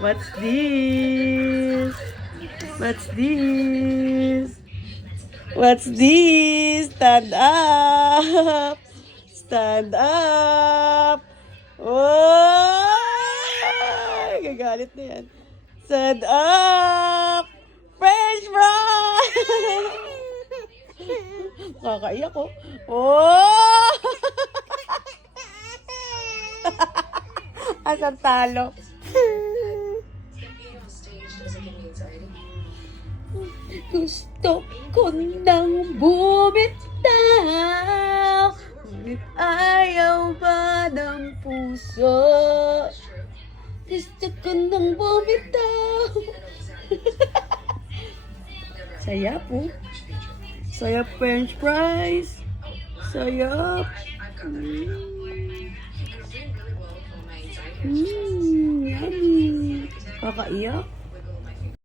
What's this? What's this? What's this? Stand up! Stand up! Oh! Gagalit na yan. Stand up! French fries! Kakaiyak ko. Oh! Asang talo. Gusto ko nang bumitaw, ngunit ayaw ba ng puso? Gusto ko nang bumitaw. Sayap po. Sayap French fries. Sayap. Yummy. Kakaiyak.